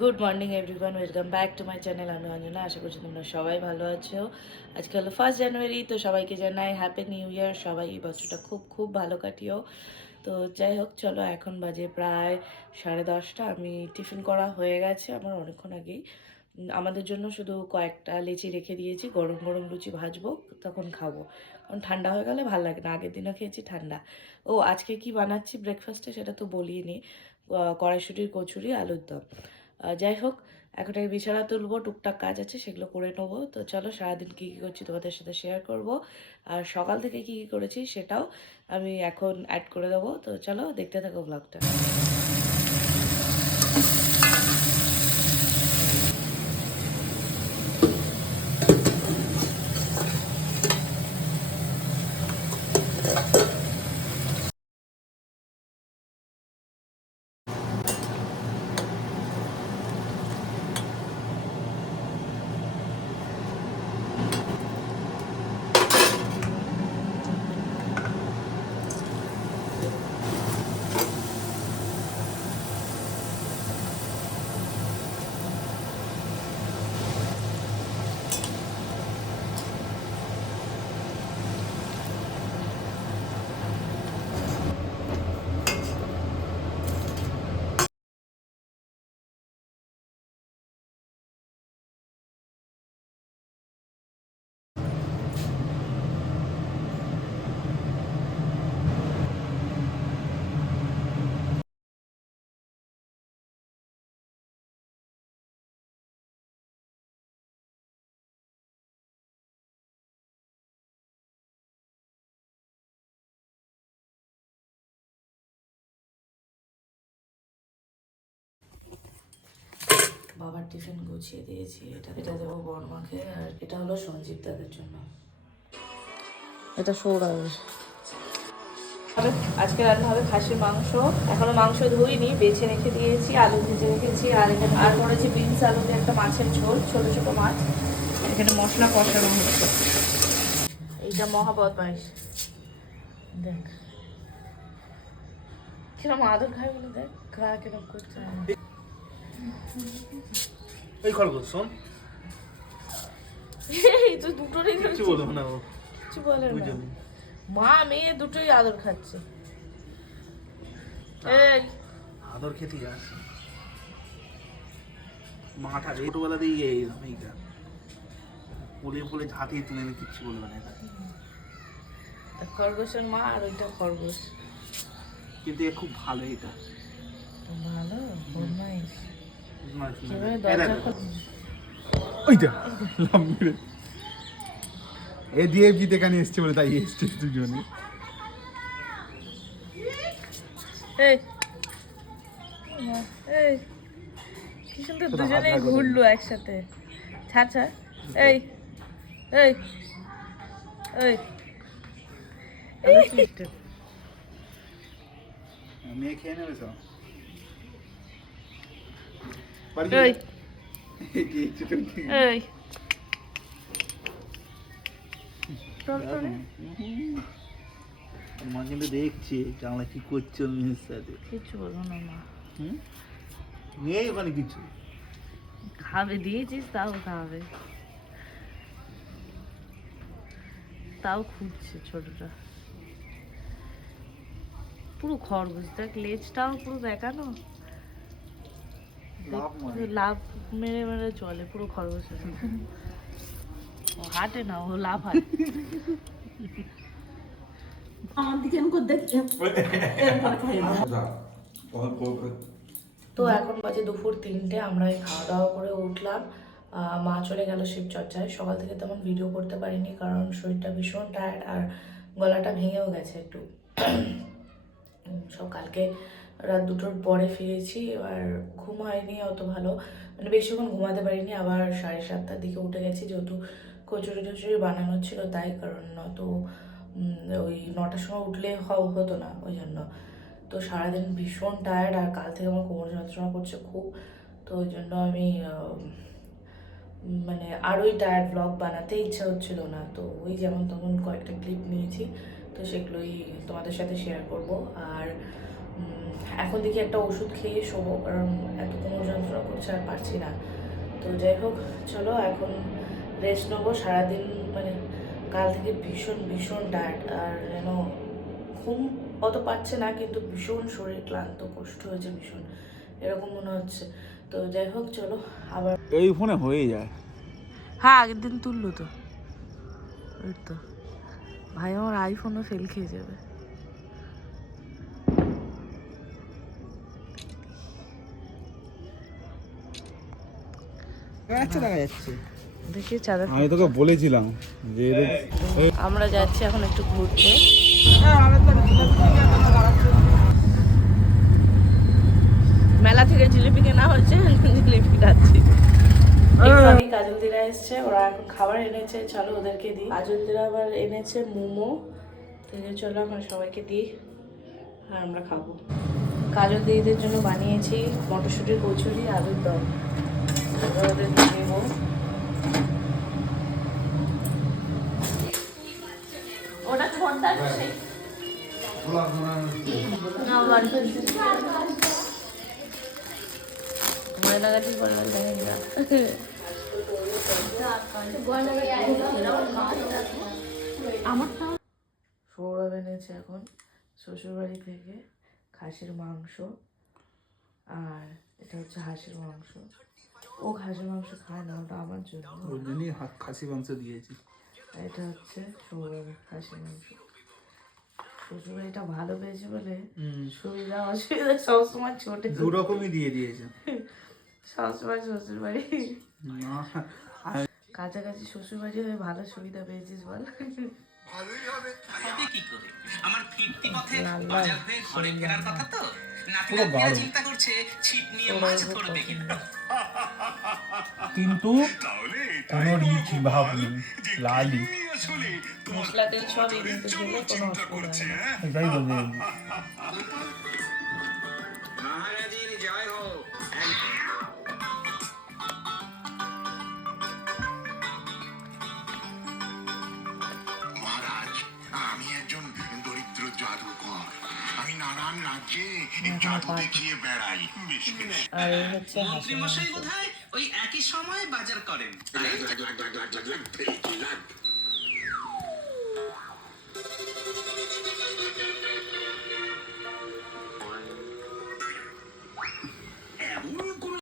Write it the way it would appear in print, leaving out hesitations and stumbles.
Good morning everyone, welcome back to my channel. আমি অঞ্জনা, আশা করছি তোমরা সবাই ভালো আছো। আজকে হলো 1 জানুয়ারি, তো সবাইকে জানাই হ্যাপি নিউ ইয়ার। সবাই এই বছরটা খুব খুব ভালো কাটিও। তো যাই হোক, চলো এখন বাজে প্রায় 10:30। আমি টিফিন করা হয়ে গেছে আমার অনেকক্ষণ আগেই। আমাদের জন্য শুধু কয়েকটা লেচি রেখে দিয়েছি, গরম গরম লুচি ভাজবো, তখন খাবো। কারণ ঠান্ডা হয়ে গেলে ভালো লাগে না, আগের দিনও খেয়েছি ঠান্ডা। ও আজকে কি বানাচ্ছি ব্রেকফাস্টে সেটা তো বলিনি। কড়াইশুটির কচুরি, আলুর দম। যাই হোক, এখন আমি বিছানা তুলবো, টুকটাক কাজ আছে সেগুলো করে নেবো। তো চলো, সারাদিন কী কী করছি তোমাদের সাথে শেয়ার করব। আর সকাল থেকে কী কী করেছি সেটাও আমি এখন অ্যাড করে দেবো। তো চলো দেখতে থাকো ব্লগটা। বাবার টিফিন গুছিয়ে দিয়েছি, এটা এটা দেবো বড়মাকে, আর এটা হলো সঞ্জীব দাদের জন্য, এটা সৌরভের। আজকে রান্না হবে খাসির মাংস। এখনো মাংস ধুইনি, বেছে রেখে দিয়েছি, আলু ভেজে রেখেছি, আর এখানে আর করেছি বিনস আলু দিয়ে একটা মাছের ঝোল, ছোট ছোট মাছ। এখানে মশলা কষানো হচ্ছে। এইটা মহাবদমাইশ, দেখ কিরম আদর খাই বলে, দেখ খা কিরম করছে। এই খরগোশ শোন, এই তো দুটোরই কিছু বলবো না, ও কিছু বলে না। মা মেয়ে দুটোই আদর খাচ্ছে। এই আদর খেতে আসে মাথা ছোটবেলা দিয়ে এইটা পোলে পোলে ঝাঁতিয়ে তুলে এনে কিচ্ছু বলবে না এটা। খরগোশের মা, আর ওইটা খরগোশ। কিন্তু এ খুব ভালো, এটা ভালো বদমাইশ। ওইটা লাভ মেরে এ দিয়ে জিতে কানে এসছে বলে তাই এসছে দুজনে। এই এই কি সুন্দর দুজনেই ঘুরলো একসাথে। ছাড় ছাড়। এই এই এই মেয়ে খেয়ে নেবে সব। এই এই মা কিন্তু দেখছে জানলা কি করছে মেয়ের সাথে। কিছু বলবো না মা। নেই ওখানে কিছু, খাবে দিয়েছিস তাও খাবে, তাও খুঁজছে ছোটটা। পুরো খরগোশ, দেখ লেজটাও পুরো দেখানো, লাভ মেরে মেরে চলে পুরো খরগোশের। ও হাঁটে না, ও লাভ হাঁটে। আমার দিকে আমি তো এখন বাজে দুপুর 3টে, আমরা এই খাওয়া দাওয়া করে উঠলাম। মা চলে গেল শিবচর্চায়। সকাল থেকে তেমন ভিডিও করতে পারিনি, কারণ শরীরটা ভীষণ টায়ার্ড, আর গলাটা ভেঙেও গেছে একটু। সব কালকে রাত 2টোর পরে ফিরেছি, এবার ঘুম হয়নি অত ভালো, মানে বেশিক্ষণ ঘুমাতে পারিনি। আবার 7:30টার দিকে উঠে গেছি, যেহেতু কচুরি টচুরি বানানো ছিল তাই, কারণ নয়তো ওই 9টার সময় উঠলে হতো না ওই জন্য। তো সারাদিন ভীষণ টায়ার্ড, আর কাল থেকে আমার কোমর যন্ত্রণা করছে খুব। তো ওই জন্য আমি মানে আরোই টায়ার্ড, ব্লগ বানাতে ইচ্ছা হচ্ছিল না। তো ওই যেমন তখন কয়েকটা ক্লিপ নিয়েছি, তো সেগুলোই তোমাদের সাথে শেয়ার করব। আর এখন দেখি একটা ওষুধ খেয়ে শোবো, কারণ এত কোমর যন্ত্রণা করছে আর পারছি না। তো যাই হোক, চলো এখন রেস্ট নেবো। সারাদিন মানে কাল থেকে ভীষণ ভীষণ টায়ার্ড, আর যেন ঘুম অত পাচ্ছে না, কিন্তু ভীষণ শরীর ক্লান্ত, কষ্ট হয়েছে ভীষণ, এরকম মনে হচ্ছে। তো যাই হোক, চলো আবার। এই ফোনে হয়ে যায়। হ্যাঁ, আগের দিন তুললো তো, ওই তো ভাই আমার আইফোনও ফেল খেয়ে যাবে। দেখা যাচ্ছে। দেখি চাঁদা। আমি তোকে বলেছিলাম যে আমরা যাচ্ছি এখন একটু ঘুরতে। মেলা থেকে জিলিপি কেনা হচ্ছে, জিলিপি খাচ্ছি। একটু কাজল দিরা এসছে, ওরা এখন খাবার এনেছে, চলো ওদেরকে দিই। কাজল দিরা আবার এনেছে মোমো, তো চলো এখন সবাইকে দিই আর আমরা খাবো। কাজল দিদিদের জন্য বানিয়েছি মটরশুঁটির কচুরি, আলুর দম, এবার ওদের দিয়ে দেবো। ওটা ছোটটা সেই গয়নাগাটি করবার দেখেন না। সৌরভ এনেছে এখন শ্বশুরবাড়ি থেকে খাসির মাংস, আর এটা হচ্ছে হাঁসের মাংস। ও খাসির মাংস খায় না, ওটা আমার জন্য। ওর জন্যই খাসি মাংস দিয়েছি। এটা হচ্ছে সৌরভের খাসির মাংস। শ্বশুরবাড়িটা ভালো পেয়েছে বলে সুবিধা অসুবিধা সবসময় ছোটে দু রকমই দিয়ে দিয়েছে। সবসময় শ্বশুরবাড়ি কাছাকাছি শ্বশুরবাড়ি হয়ে ভালো সুবিধা পেয়েছিস বল। ভালোই হবে কি করে আমার ফিরতি পথে লাল লাল বাজার হয়ে ঘরে ফেরার কথা তো পুরো নাতিরা গাঢ়। চিন্তা করছে ছিপ নিয়ে মাছ ধরবে কিনা কিন্তু তাহলে কোনো রিচ ভাব নেই, লালই। আসলে মশলা তেল সবই কিন্তু খেলে কোনো অসুবিধা হয় না। এটাই বলতে মহারাজের জয় হোক মহারাজ, আমি একজন দরিদ্র জাদুকর। আমি নানান রাজ্যে জাদু দেখিয়ে বেড়াই। বেশ বেশ। আর এই হচ্ছে মন্ত্রী হাঁসের মশাই মাংস। বোধহয় ওই একই সময় বাজার করেন তাই?